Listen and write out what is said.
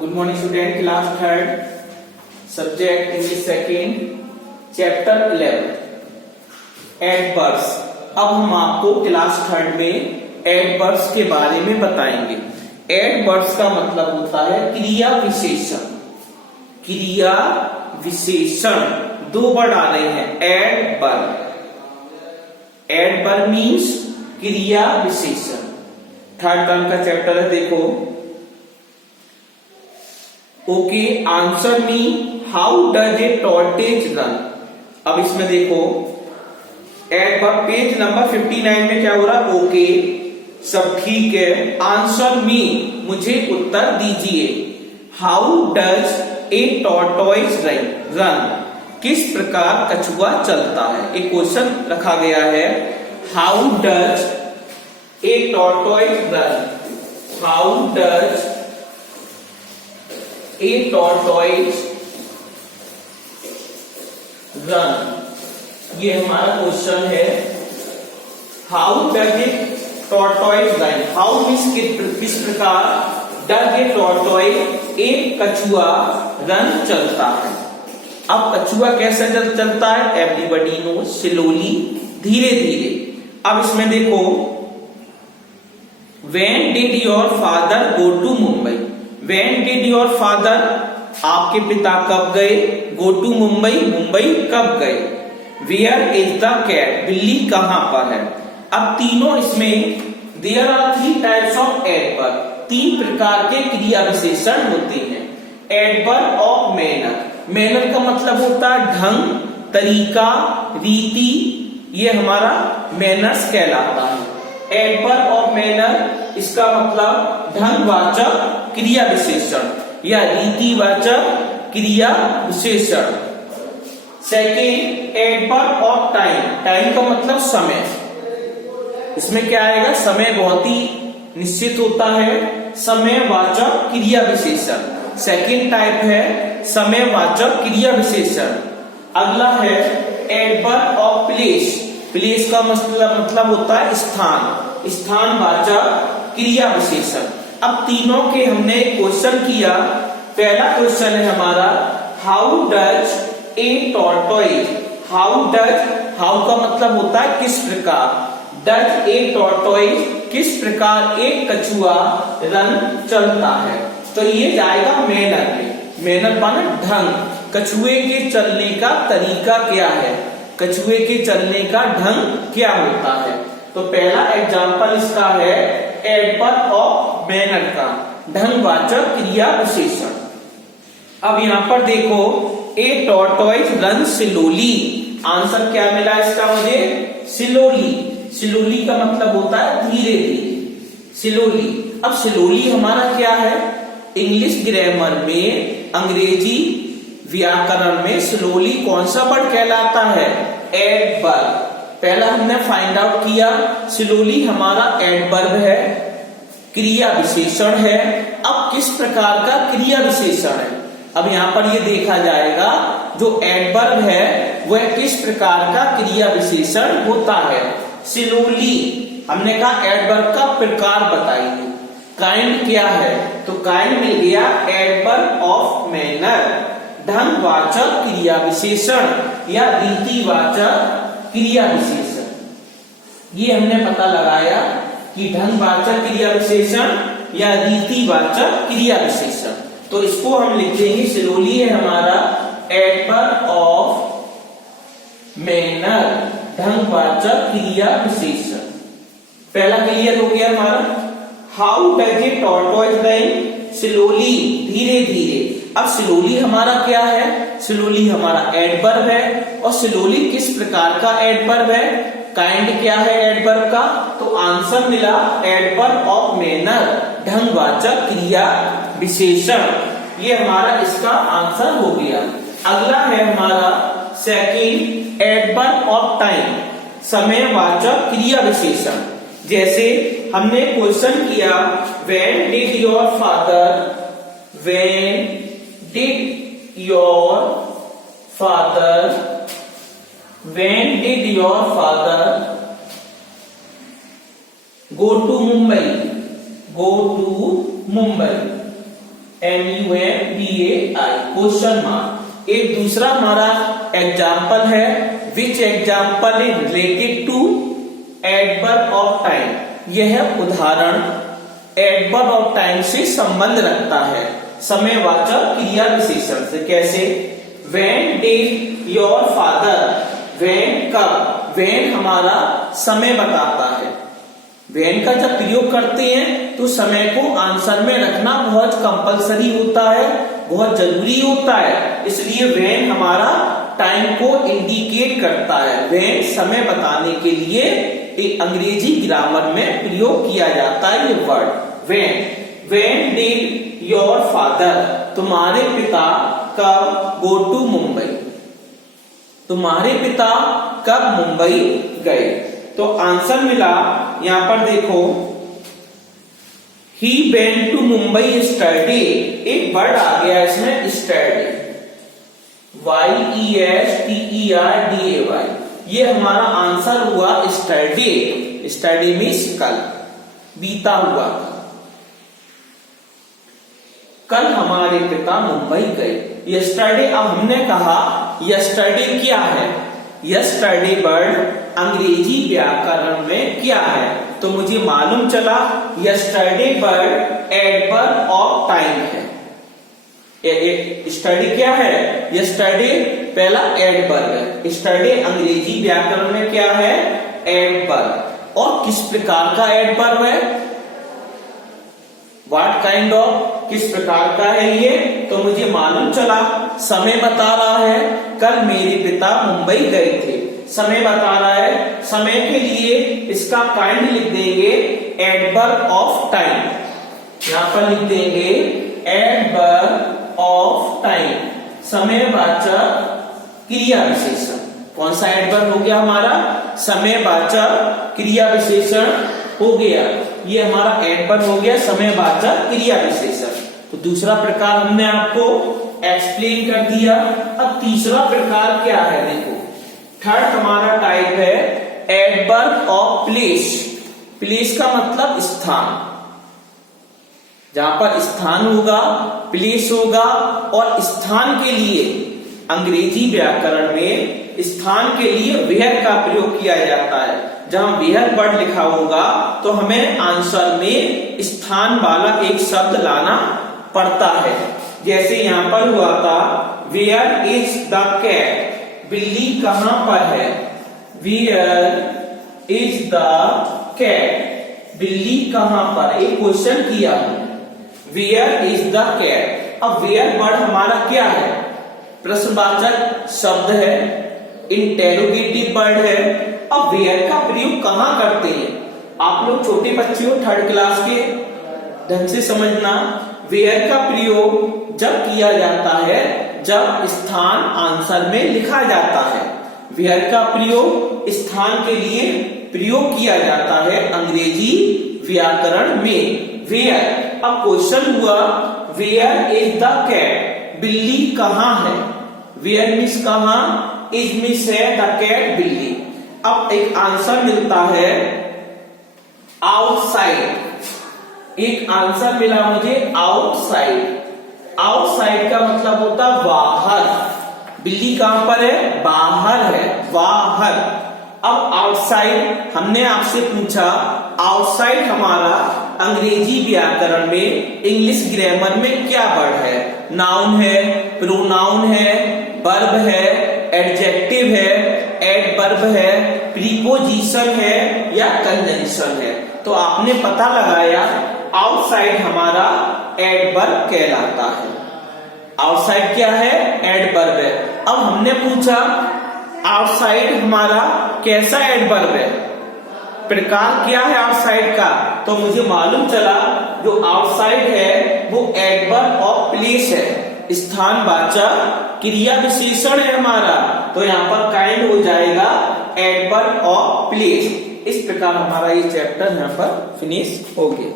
Good morning student, class third, subject English second, chapter 11 adverbs. अब हम आपको class third में एडवर्ब्स के बारे में बताएंगे। एडवर्ब्स का मतलब होता है क्रिया विशेषण। क्रिया विशेषण दो वर्ड आ रहे हैं, एडवर्ब। एडवर्ब मीन्स क्रिया विशेषण। थर्ड टर्म का चैप्टर है, देखो। Okay, answer me, how does a tortoise run. अब इसमें देखो एडवर्ब पेज नंबर 59 में क्या हो रहा है, ओके सब ठीक है। आंसर मी, मुझे उत्तर दीजिए। How does A tortoise run, किस प्रकार कछुआ चलता है। एक क्वेश्चन रखा गया है, how does A tortoise run, how does A tortoise run, ये हमारा क्वेश्चन है। How does A tortoise run, how किस प्रकार डज ए टॉर्टोइज, एक कछुआ रन चलता है। अब कछुआ कैसे चलता है, एवरीबॉडी नो, स्लोली, धीरे धीरे। अब इसमें देखो, when did your father go to Mumbai, when did your father, आपके पिता कब गए, गो टू मुंबई, मुंबई कब गए। वेयर इज द कैट, बिल्ली कहां पर है। अब तीनों इसमें there are 3 types of adverb, 3 प्रकार के क्रिया विशेषण होते हैं। एडवर्ब ऑफ मैनर, मैनर का मतलब होता है ढंग, तरीका, रीति, ये हमारा मैनर्स कहलाता है। एडवर्ब ऑफ मैनर, इसका मतलब ढंगवाचक क्रिया विशेषण या रीतिवाचक क्रिया विशेषण। Second, adverb of time, time का मतलब समय। इसमें क्या आएगा, समय बहुत ही निश्चित होता है, समयवाचक क्रिया विशेषण। सेकेंड टाइप है समयवाचक क्रिया विशेषण। अगला है एडवर्ब ऑफ प्लेस, प्लेस का मतलब होता है स्थान, स्थानवाचक क्रिया विशेषण। अब तीनों के हमने क्वेश्चन किया। पहला क्वेश्चन है हमारा, how does A tortoise, how does, how का मतलब होता है किस प्रकार, डज ए टॉर्टोइज, किस प्रकार एक कछुआ रन चलता है। तो ये जाएगा मैनर में, मैनर माने ढंग, कछुए के चलने का तरीका क्या है, कछुए के चलने का ढंग क्या होता है। तो पहला एग्जाम्पल इसका है एडवर्ब ऑफ मैनर का, ढंगवाचक क्रिया विशेषण। अब यहां पर देखो, ए टॉर्टोइज रन स्लोली, आंसर क्या मिला इसका मुझे, स्लोली। स्लोली का मतलब होता है धीरे धीरे, स्लोली। अब स्लोली हमारा क्या है, इंग्लिश ग्रामर में, अंग्रेजी व्याकरण में स्लोली कौन सा वर्ड कहलाता है, एडवर्ब। पहला हमने फाइंड आउट किया, स्लोली हमारा एडवर्ब है, क्रिया विशेषण है। अब किस प्रकार का क्रिया विशेषण है, अब यहां पर ये देखा जाएगा जो एडवर्ब है वह किस प्रकार का क्रिया विशेषण होता है। स्लोली, हमने कहा एडवर्ब का प्रकार बताइए, काइंड क्या है, तो काइंड मिल गया एडवर्ब ऑफ मैनर, ढंगवाचक क्रिया विशेषण या रीतिवाचक क्रिया विशेषण। ये हमने पता लगाया कि ढंगवाचक क्रिया विशेषण या रीतिवाचक क्रिया विशेषण। तो इसको हम लिख देंगे, स्लोली है हमारा एडवर्ब ऑफ मैनर, ढंगवाचक क्रिया विशेषण। पहला क्लियर हो गया हमारा। How does A tortoise run, slowly, धीरे धीरे। अब स्लोली हमारा क्या है, स्लोली हमारा एडवर्ब है, और स्लोली किस प्रकार का एडवर्ब है, काइंड क्या है एडवर्ब का, तो आंसर मिला एडवर्ब ऑफ मैनर, ढंगवाचक क्रिया विशेषण। ये हमारा इसका आंसर हो गया। अगला है हमारा सेकंड, एडवर्ब ऑफ टाइम, समयवाचक क्रिया विशेषण। जैसे हमने क्वेश्चन किया, when did your father, when did your father, when did your father go to Mumbai, go to Mumbai. MUMBAI question mark. एक दूसरा हमारा एग्जाम्पल है, which example is related to adverb of time. यह उदाहरण एडवर्ब ऑफ टाइम से संबंध रखता है, समयवाचक क्रिया विशेषण से। कैसे? When did your father, when कब, when हमारा समय बताता है। when का जब प्रयोग करते हैं तो समय को आंसर में रखना बहुत कंपलसरी होता है, बहुत जरूरी होता है, इसलिए when हमारा टाइम को इंडिकेट करता है। when समय बताने के लिए एक अंग्रेजी ग्रामर में प्रयोग किया जाता है ये word when did your father, तुम्हारे पिता कब go to मुंबई, तुम्हारे पिता कब मुंबई गए। तो आंसर मिला यहां पर देखो, he went to Mumbai yesterday, एक वर्ड आ गया इसमें yesterday, YESTERDAY, ये हमारा आंसर हुआ yesterday। yesterday मीन्स कल, बीता हुआ कल हमारे पिता मुंबई गए। यस्टरडे, अब हमने कहा यस्टरडे क्या है। यस्टरडे वर्ड अंग्रेजी व्याकरण में क्या है, तो मुझे मालूम चला yesterday word adverb of time है। यस्टरडे क्या है? यस्टरडे पहला एडवर्ब है। यस्टरडे अंग्रेजी व्याकरण में क्या है? एडवर्ब। और किस प्रकार का एडवर्ब है? व्हाट काइंड ऑफ, किस प्रकार का है ये, तो मुझे मालूम चला समय बता रहा है, कल मेरे पिता मुंबई गए थे। समय बता रहा है, समय के लिए इसका काइंड लिख देंगे एडवर्ब ऑफ टाइम। यहां पर लिख देंगे एडवर्ब ऑफ टाइम, समयवाचक क्रिया विशेषण। कौन सा एडवर्ब हो गया हमारा? समयवाचक क्रिया विशेषण हो गया। ये हमारा एडवर्ब हो गया समयवाचक क्रिया विशेषण। तो दूसरा प्रकार हमने आपको एक्सप्लेन कर दिया। अब तीसरा प्रकार क्या है देखो, थर्ड हमारा टाइप है एडवर्ब ऑफ प्लेस। प्लेस का मतलब स्थान, जहां पर स्थान होगा प्लेस होगा। और स्थान के लिए अंग्रेजी व्याकरण में स्थान के लिए वेयर का प्रयोग किया जाता है। जहां वेयर वर्ड लिखा होगा तो हमें आंसर में स्थान वाला एक शब्द लाना पड़ता है। जैसे यहां पर हुआ था वेयर इज द कैट, बिल्ली कहां पर है। वेयर इज द कैट, बिल्ली कहां पर, एक क्वेश्चन किया हूं। वेयर इज द कैट, अब वेयर वर्ड हमारा क्या है? प्रश्नवाचक शब्द है, इंटेरोगेटिव वर्ड है। अब वेयर का प्रयोग कहां करते हैं? आप लोग छोटे बच्चे हो, थर्ड क्लास के, ढंग से समझना। वेयर का प्रयोग जब किया जाता है जब स्थान आंसर में लिखा जाता है। वेयर का प्रयोग स्थान के लिए प्रयोग किया जाता है अंग्रेजी व्याकरण में। वेयर, अब क्वेश्चन हुआ वेयर इज द कैट, बिल्ली कहां है। वेयर मीन्स कहां, इज मीन्स है द कैट, बिल्ली। अब एक आंसर मिलता है आउटसाइड, एक आंसर मिला मुझे आउटसाइड। आउटसाइड का मतलब होता बाहर। बिल्ली कहां पर है? बाहर है, बाहर। अब आउटसाइड हमने आपसे पूछा, आउटसाइड हमारा अंग्रेजी व्याकरण में इंग्लिश ग्रामर में क्या वर्ड है? नाउन है, प्रोनाउन है, वर्ब है, एडजेक्टिव है, एडवर्ब है, प्रीपोजिशन है या कंजंक्शन है। तो आपने पता लगाया आउटसाइड हमारा एडवर्ब कहलाता है। आउटसाइड क्या है? एडवर्ब है। अब हमने पूछा आउटसाइड हमारा कैसा एडवर्ब है, प्रकार क्या है आउटसाइड का, तो मुझे मालूम चला जो आउटसाइड है वो एडवर्ब ऑफ प्लेस है, स्थानवाचक क्रिया विशेषण है हमारा। तो यहाँ पर काइंड हो जाएगा एडवर्ब ऑफ प्लेस। इस प्रकार हमारा ये चैप्टर यहाँ पर फिनिश हो गया।